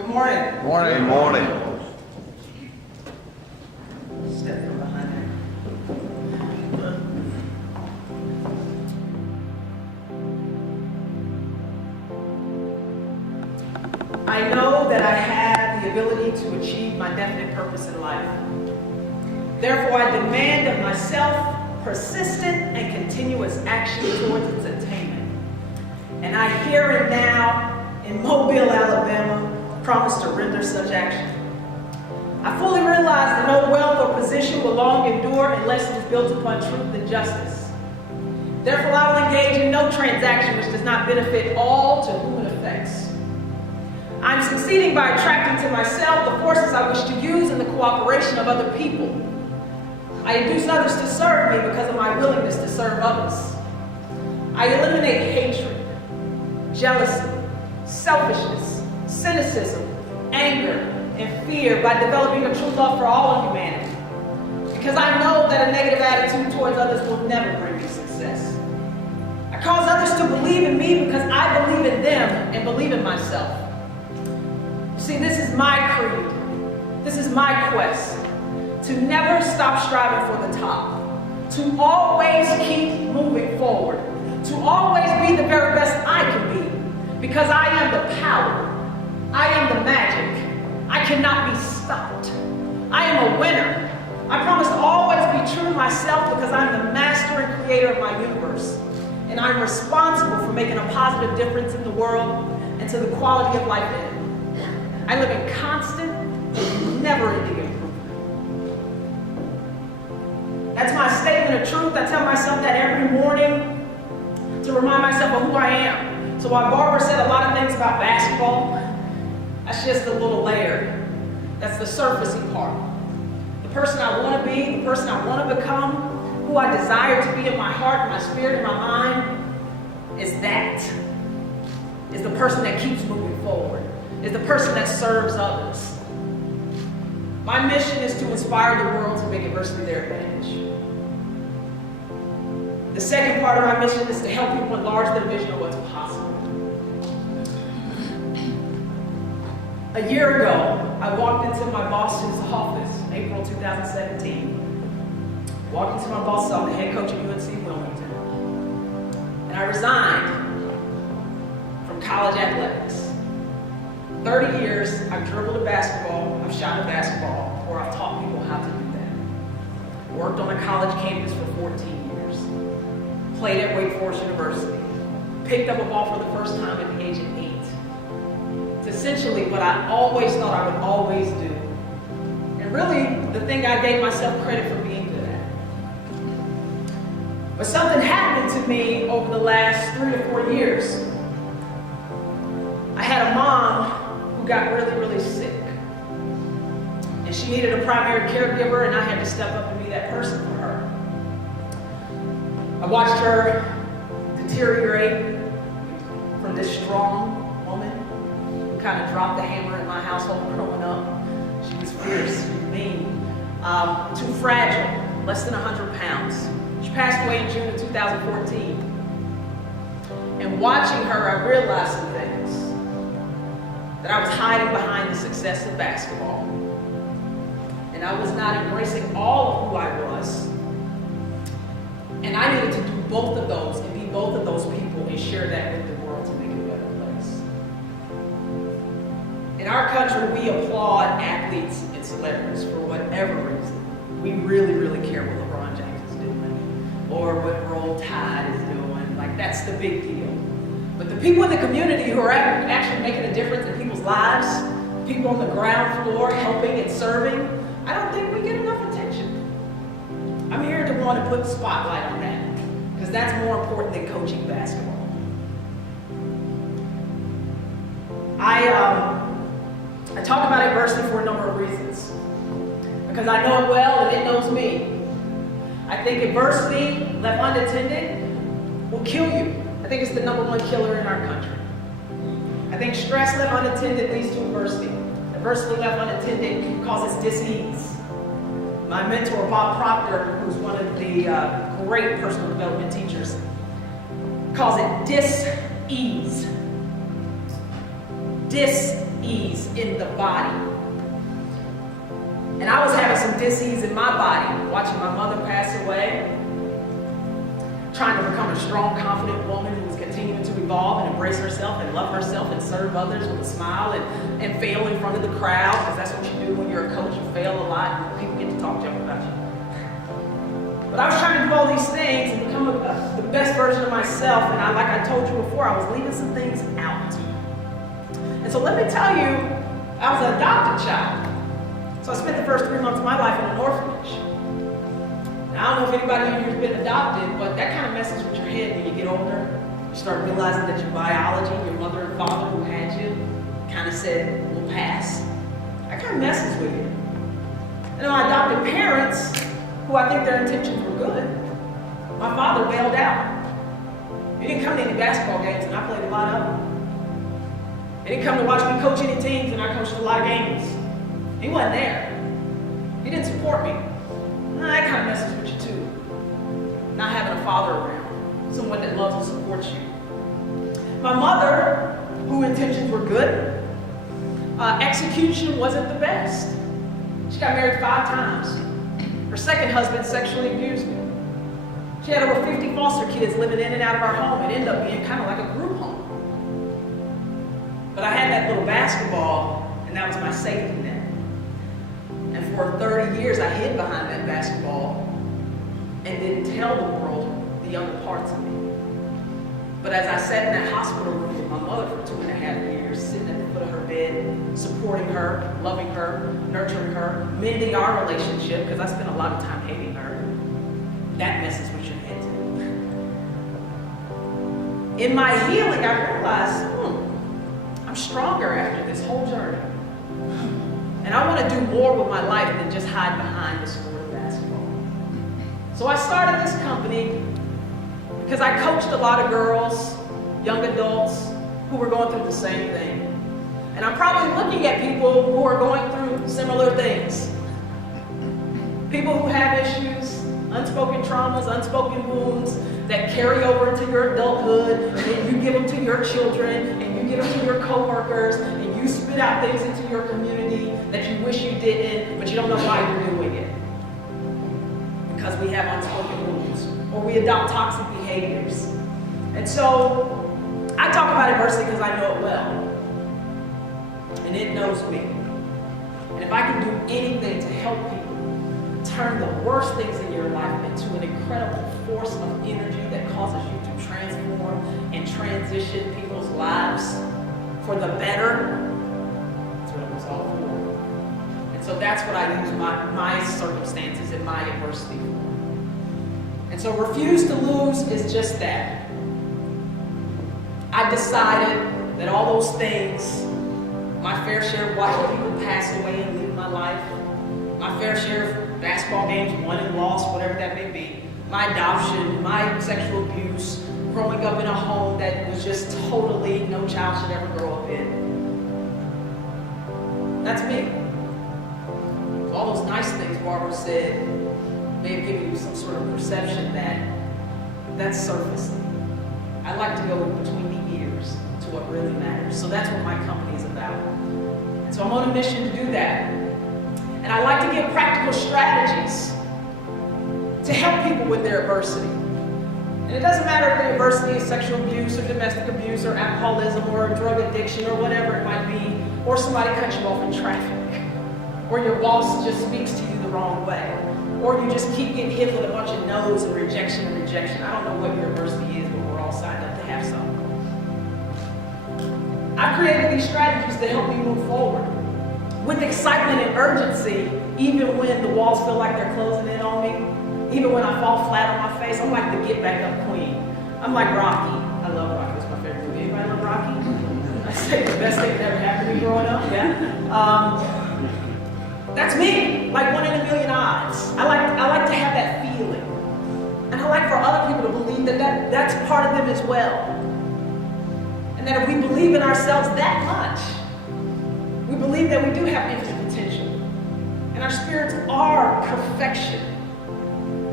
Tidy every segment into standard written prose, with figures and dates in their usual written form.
Good morning. Morning. Morning. Step from behind there. I know that I have the ability to achieve my definite purpose in life. Therefore, I demand of myself persistent and continuous action towards its attainment. And I here and now, in Mobile, Alabama, promise to render such action. I fully realize that no wealth or position will long endure unless it is built upon truth and justice. Therefore, I will engage in no transaction which does not benefit all to whom it affects. I'm succeeding by attracting to myself the forces I wish to use in the cooperation of other people. I induce others to serve me because of my willingness to serve others. I eliminate hatred, jealousy, selfishness, cynicism, anger, and fear by developing a true love for all of humanity. Because I know that a negative attitude towards others will never bring me success. I cause others to believe in me because I believe in them and believe in myself. See, this is my creed. This is my quest. To never stop striving for the top. To always keep moving forward. To always be the very best I can be. Because I am the power. I am the magic. I cannot be stopped. I am a winner. I promise to always be true to myself because I'm the master and creator of my universe. And I'm responsible for making a positive difference in the world and to the quality of life in it. I live in constant, never-ending improvement. That's my statement of truth. I tell myself that every morning to remind myself of who I am. So while Barbara said a lot of things about basketball, that's just a little layer. That's the surfacing part. The person I want to be, the person I want to become, who I desire to be in my heart, my spirit, and my mind, is the person that keeps moving forward, is the person that serves others. My mission is to inspire the world to make adversity their advantage. The second part of my mission is to help people enlarge their vision of what's possible. A year ago, I walked into my boss's office, April 2017. Walked into my boss's office, the head coach at UNC Wilmington. And I resigned from college athletics. 30 years, I've dribbled a basketball, I've shot a basketball, or I've taught people how to do that. Worked on a college campus for 14 years. Played at Wake Forest University. Picked up a ball for the first time at the age of 8. It's essentially what I always thought I would always do. And really, the thing I gave myself credit for being good at. But something happened to me over the last 3 to 4 years. I had a mom who got really, really sick. And she needed a primary caregiver, and I had to step up and be that person for her. I watched her deteriorate from this strong woman who kind of dropped the hammer in my household growing up. She was fierce, she was mean, too fragile, less than 100 pounds. She passed away in June of 2014. And watching her, I realized some things. That I was hiding behind the success of basketball. And I was not embracing all of who I was. And I needed to do both of those and be both of those people and share that with the world to make it a better place. In our country, we applaud athletes and celebrities for whatever reason. We really, really care what LeBron James is doing or what Roll Tide is doing. Like, that's the big deal. But the people in the community who are actually making a difference in people's lives, people on the ground floor helping and serving, I don't think we get enough attention. I'm here to want to put the spotlight on that, because that's more important than coaching basketball. I talk about adversity for a number of reasons. Because I know it well and it knows me. I think adversity, left unattended, will kill you. I think it's the #1 killer in our country. I think stress left unattended leads to adversity. Adversity left unattended causes dis-ease. My mentor, Bob Proctor, who's one of the great personal development teachers, calls it dis-ease. Dis-ease in body. And I was having some dis-ease in my body, watching my mother pass away, trying to become a strong, confident woman who was continuing to evolve and embrace herself and love herself and serve others with a smile and fail in front of the crowd, because that's what you do when you're a coach. You fail a lot and people get to talk junk about you. But I was trying to do all these things and become the best version of myself, and like I told you before, I was leaving some things out. And so let me tell you, I was an adopted child. So I spent the first 3 months of my life in an orphanage. Now, I don't know if anybody in here has been adopted, but that kind of messes with your head when you get older. You start realizing that your biology, your mother and father who had you, kind of said, we'll pass. That kind of messes with you. And my adopted parents, who I think their intentions were good, my father bailed out. He didn't come to any basketball games, and I played a lot of them. He didn't come to watch me coach any teams, and I coached a lot of games. He wasn't there. He didn't support me. That kind of messes with you too. Not having a father around, someone that loves and supports you. My mother, whose intentions were good, execution wasn't the best. She got married 5 times. Her second husband sexually abused me. She had over 50 foster kids living in and out of our home. It ended up being kind of like a group home. But I had that little basketball, and that was my safety net. And for 30 years, I hid behind that basketball and didn't tell the world the other parts of me. But as I sat in that hospital room with my mother for 2.5 years, sitting at the foot of her bed, supporting her, loving her, nurturing her, mending our relationship, because I spent a lot of time hating her, that messes with your head too. In my healing, I realized, I'm stronger after this whole journey. And I want to do more with my life than just hide behind the sport of basketball. So I started this company because I coached a lot of girls, young adults, who were going through the same thing. And I'm probably looking at people who are going through similar things. People who have issues, unspoken traumas, unspoken wounds that carry over into your adulthood, and you give them to your children, and you give them to your coworkers, and you spit out things into your community that you wish you didn't, but you don't know why you're doing it. Because we have unspoken wounds, or we adopt toxic behaviors. And so, I talk about adversity because I know it well. And it knows me. And if I can do anything to help people turn the worst things in your life into an incredible force of energy that causes you to transform and transition people's lives for the better, that's what it was all for. And so that's what I use my circumstances and my adversity for. And so refuse to lose is just that. I decided that all those things, my fair share of watching people pass away and leave my life, my fair share of basketball games won and lost, whatever that may be, my adoption, my sexual abuse, growing up in a home that was just totally no child should ever grow up in. That's me. So all those nice things Barbara said may have given you some sort of perception that that's surface. I like to go between the ears to what really matters. So that's what my company is about. And so I'm on a mission to do that. And I like to give practical strategies to help people with their adversity. And it doesn't matter if the adversity is sexual abuse or domestic abuse or alcoholism or drug addiction or whatever it might be, or somebody cuts you off in traffic, or your boss just speaks to you the wrong way, or you just keep getting hit with a bunch of no's and rejection and rejection. I don't know what your adversity is, but we're all signed up to have some. I've created these strategies to help me move forward with excitement and urgency, even when the walls feel like they're closing in on me, even when I fall flat on my face. I'm like the get back up queen. I'm like Rocky. I love Rocky. It's my favorite movie. Anybody love Rocky? I say the best thing that ever happened to me growing up. Yeah. That's me. Like 1 in a million odds. I like to have that feeling, and I like for other people to believe that that's part of them as well. And that if we believe in ourselves that much, we believe that we do have infinite potential. And our spirits are perfection.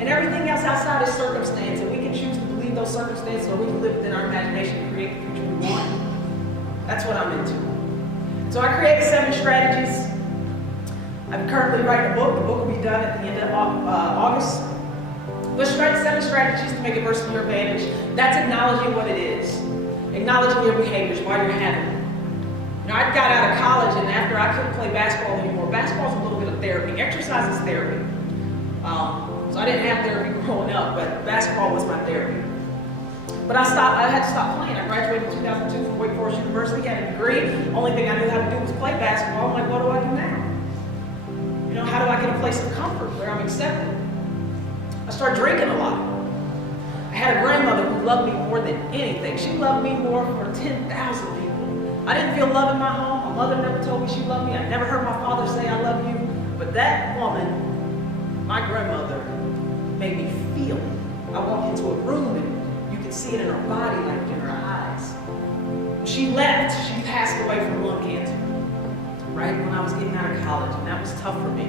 And everything else outside is circumstance. And we can choose to believe those circumstances, or we can live within our imagination and create the future we want. That's what I'm into. So I created 7 strategies. I'm currently writing a book. The book will be done at the end of August. Let's write 7 strategies to make adversity your advantage. That's acknowledging what it is. Acknowledging your behaviors, why you're having them. I got out of college, and after I couldn't play basketball anymore, basketball's a little bit of therapy. Exercise is therapy. So I didn't have therapy growing up, but basketball was my therapy. But I had to stop playing. I graduated in 2002 from Wake Forest University, had a degree. Only thing I knew how to do was play basketball. I'm like, what do I do now? How do I get a place of comfort where I'm accepted? I started drinking a lot. I had a grandmother who loved me more than anything. She loved me more for 10,000 people. I didn't feel love in my home. My mother never told me she loved me. I never heard my father say I love you. But that woman, my grandmother, made me feel it. I walked into a room and you could see it in her body, like in her eyes. When she left, she passed away from lung cancer, right when I was getting out of college, and that was tough for me.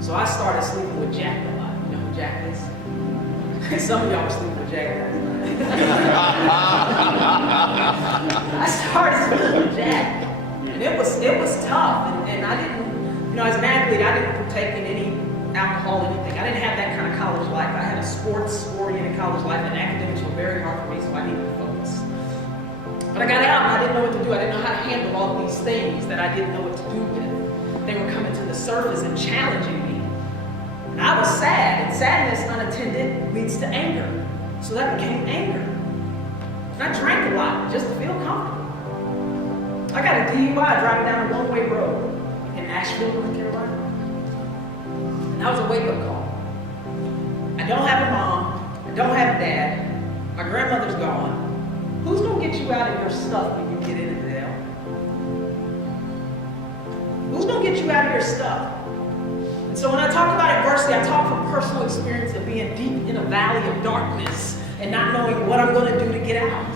So I started sleeping with Jack a lot. You know who Jack is? Some of y'all were sleeping with Jack last night. I started sleeping with Jack, and it was tough. And I didn't, as an athlete, I didn't partake in any alcohol, anything. I didn't have that kind of college life. I had a sports-oriented college life, and academics were very hard for me, so I needed to focus. But I got out, and I didn't know what to do. I didn't know how to handle all of these things that I didn't know what to do with. They were coming to the surface and challenging me. And I was sad, and sadness unattended leads to anger. So that became anger. And I drank a lot just to feel comfortable. I got a DUI driving down a one-way road in Asheville, North Carolina. And that was a wake-up call. I don't have a mom. I don't have a dad. My grandmother's gone. Who's going to get you out of your stuff when you get into jail? Who's going to get you out of your stuff? And so when I talk about adversity, I talk from personal experience of being deep in a valley of darkness and not knowing what I'm going to do to get out.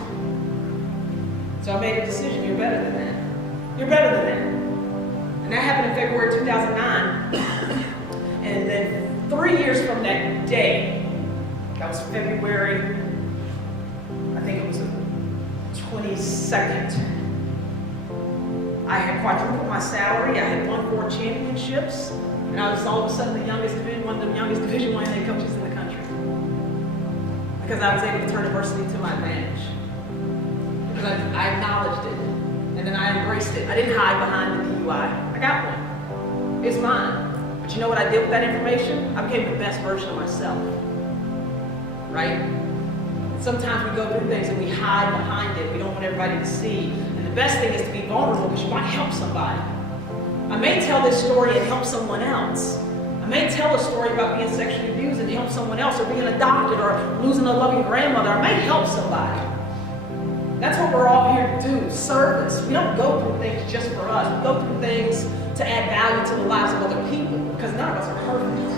So I made a decision. You're better than that. You're better than that. And that happened in February 2009. And then 3 years from that day, that was February, I think it was the 22nd, I had quadrupled my salary. I had won 4 championships, and I was all of a sudden one of the youngest Division I head coaches in the country. Because I was able to turn adversity to my advantage. Because I acknowledged it, and then I embraced it. I didn't hide behind the DUI. I got one. It's mine. But you know what I did with that information? I became the best version of myself. Right? Sometimes we go through things and we hide behind it. We don't want everybody to see. And the best thing is to be vulnerable because you might help somebody. I may tell this story and help someone else. I may tell a story about being sexually abused and help someone else, or being adopted, or losing a loving grandmother. I may help somebody. That's what we're all here to do, service. We don't go through things just for us. We go through things to add value to the lives of other people, because none of us are perfect.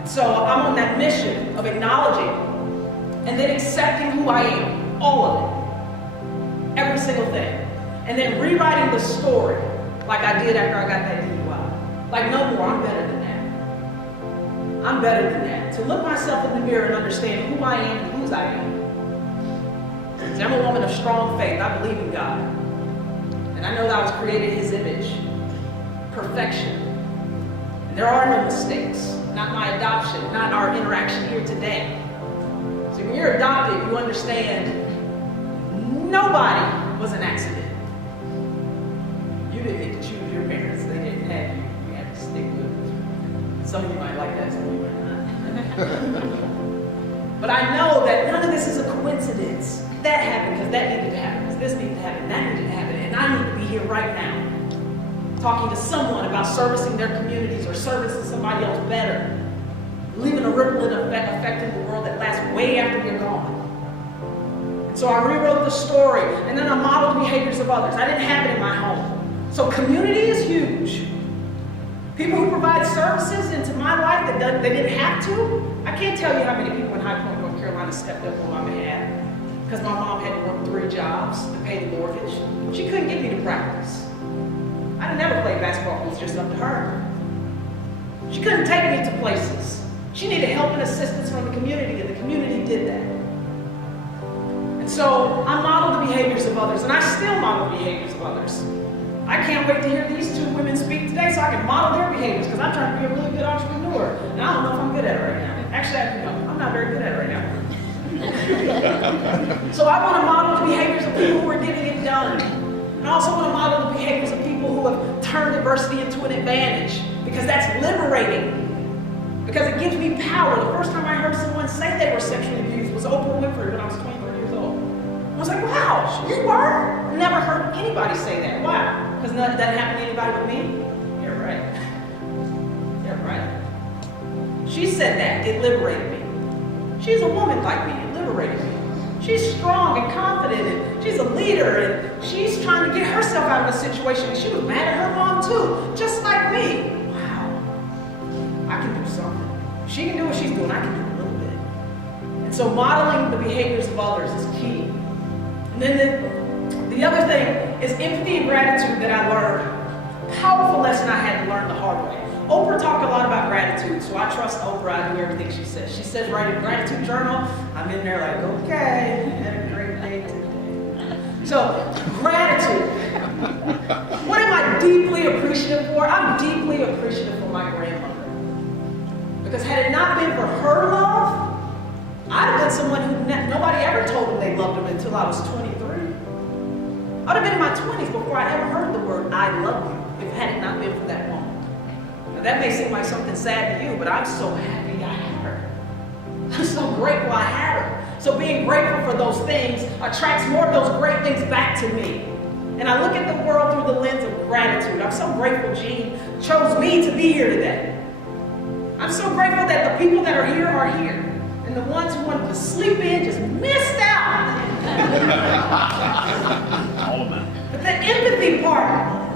And so I'm on that mission of acknowledging and then accepting who I am, all of it, every single thing, and then rewriting the story like I did after I got that DUI. Like, no more, I'm better than that. I'm better than that. To look myself in the mirror and understand who I am and whose I am. See, I'm a woman of strong faith. I believe in God. And I know that I was created in His image. Perfection. And there are no mistakes. Not my adoption, not our interaction here today. So when you're adopted, you understand nobody was an accident. You didn't get to choose your parents. They didn't have you. You had to stick with it. Some of you might like that, some of you might not. But I know that none of this is a coincidence. That happened because that needed to happen. This needed to happen. That needed to happen. And I need to be here right now, talking to someone about servicing their communities or servicing somebody else better, leaving a ripple effect in the world that lasts way after you're gone. And so I rewrote the story, and then I modeled behaviors of others. I didn't have it in my home. So community is huge. People who provide services into my life that they didn't have to. I can't tell you how many people in High Point, North Carolina stepped up on my behalf because my mom had to work 3 jobs to pay the mortgage. She couldn't get me to practice. I never played basketball. It was just up to her. She couldn't take me to places. She needed help and assistance from the community, and the community did that. And so I modeled the behaviors of others, and I still model the behaviors of others. I can't wait to hear these two women speak today so I can model their behaviors, because I'm trying to be a really good entrepreneur. And I don't know if I'm good at it right now. Actually, I'm not very good at it right now. So I want to model the behaviors of people who are getting it done. And I also want to model the behaviors of people who have turned adversity into an advantage, because that's liberating. Because it gives me power. The first time I heard someone say they were sexually abused was Oprah Winfrey when I was 23 years old. I was like, wow, you were? Never heard anybody say that. Why? Because that doesn't happen to anybody but me? You're right. You're right. She said that. It liberated me. She's a woman like me. It liberated me. She's strong and confident, and she's a leader, and she's trying to get herself out of a situation, and she was mad at her mom too, just like me. Wow. I can do something. If she can do what she's doing, I can do a little bit. And so modeling the behaviors of others is key. And then the other thing is empathy and gratitude that I learned. Powerful lesson I had to learn the hard way. Oprah talked a lot about gratitude, so I trust Oprah. I do everything she says. She says, write a gratitude journal. I'm in there like, okay, had a great day today. So, gratitude. What am I deeply appreciative for? I'm deeply appreciative for my grandmother. Because had it not been for her love, I'd have been someone who nobody ever told them they loved them until I was 23. I'd have been in my 20s before I ever heard the word I love you, if had it not been for that woman. Now that may seem like something sad to you, but I'm so happy I had her. I'm so grateful I had her. So being grateful for those things attracts more of those great things back to me. And I look at the world through the lens of gratitude. I'm so grateful Jean chose me to be here today. I'm so grateful that the people that are here. And the ones who wanted to sleep in just missed out. All of them. But the empathy part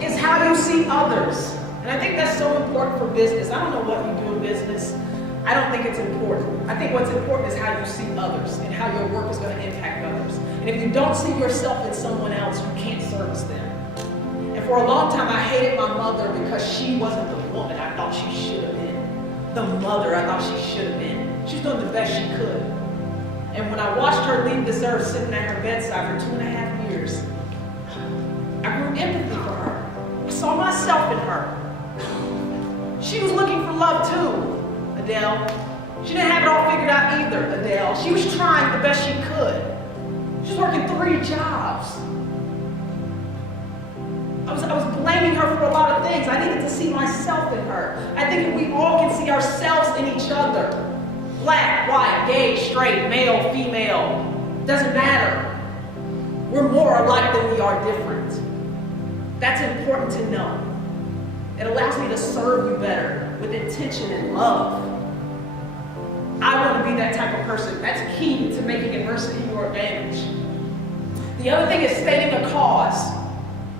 is how you see others. And I think that's so important for business. I don't know what you do in business. I don't think it's important. I think what's important is how you see others and how your work is going to impact others. And if you don't see yourself in someone else, you can't service them. And for a long time, I hated my mother because she wasn't the woman I thought she should have been. The mother I thought she should have been. She's doing the best she could. And when I watched her leave this earth sitting at her bedside for 2.5 years, I grew empathy for her. I saw myself in her. She was looking for love too, Adele. She didn't have it all figured out either, Adele. She was trying the best she could. She was working 3 jobs. I was blaming her for a lot of things. I needed to see myself in her. I think if we all can see ourselves in each other, black, white, gay, straight, male, female, doesn't matter. We're more alike than we are different. That's important to know. It allows me to serve you better with intention and love. I want to be that type of person. That's key to making adversity your advantage. The other thing is stating a cause.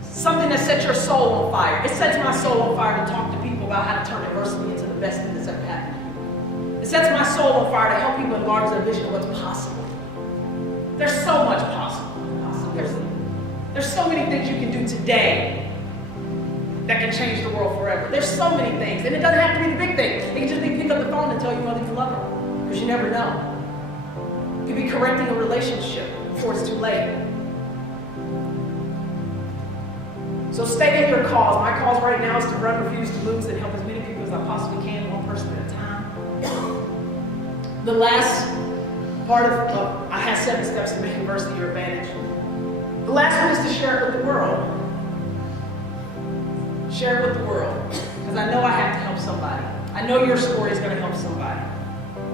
Something that sets your soul on fire. It sets my soul on fire to talk to people about how to turn adversity into the best thing that's ever happened. It sets my soul on fire to help people enlarge their vision of what's possible. There's so much possible. There's so many things you can do today that can change the world forever. There's so many things. And it doesn't have to be the big thing. It can just be pick up the phone and tell your mother you love her. Because you never know. It could be correcting a relationship before it's too late. So stating your cause. My cause right now is to run, refuse to lose, and help as many people as I possibly can, one person at a time. The last part of I have 7 steps to make adversity your advantage. The last one is to share it with the world. Share it with the world. Because I know I have to help somebody. I know your story is going to help somebody.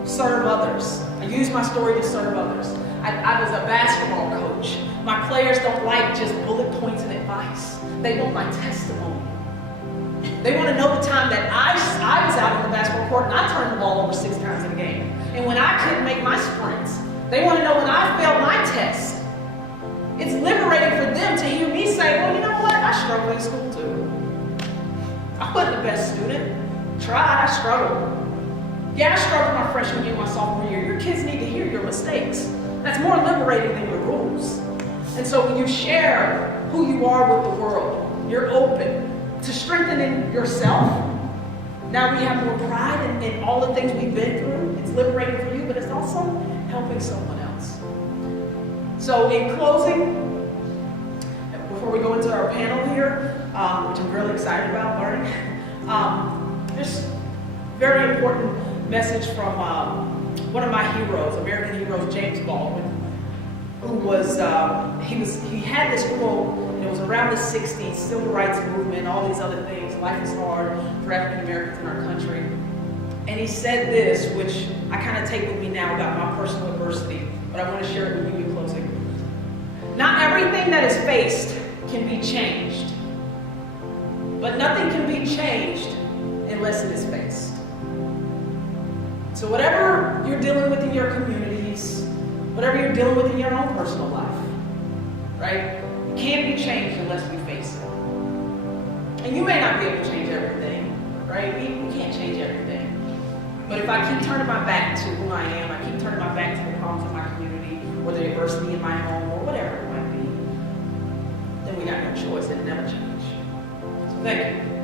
Serve others. I use my story to serve others. I was a basketball coach. My players don't like just bullet points and advice. They want my testimony. They want to know the time that I was out on the basketball court and I turned the ball over 6 times in a game. And when I couldn't make my sprints. They want to know when I failed my test. It's liberating for them to hear me say, well, you know what? I struggled in school too. I wasn't the best student. Tried, I struggled. Yeah, I struggled my freshman year, my sophomore year. Your kids need to hear your mistakes. That's more liberating than your rules. And so when you share who you are with the world, you're open to strengthening yourself. Now we have more pride in all the things we've been through. It's liberating for you, but it's also helping someone else. So in closing, before we go into our panel here, which I'm really excited about learning, there's a very important message from one of my heroes, American heroes, James Baldwin, who was, he had this quote, and it was around the 60s, civil rights movement, all these other things, life is hard for African Americans in our country. And he said this, which I kind of take with me now about my personal adversity, but I want to share it with you in closing. Not everything that is faced can be changed, but nothing can be changed unless it is faced. So whatever you're dealing with in your communities, whatever you're dealing with in your own personal life, right? It can't be changed unless we face it. And you may not be able to change everything, right? We can't change everything. But if I keep turning my back to who I am, I keep turning my back to the problems in my community, or the adversity in my home, or whatever it might be, then we got no choice, and it never change. So thank you.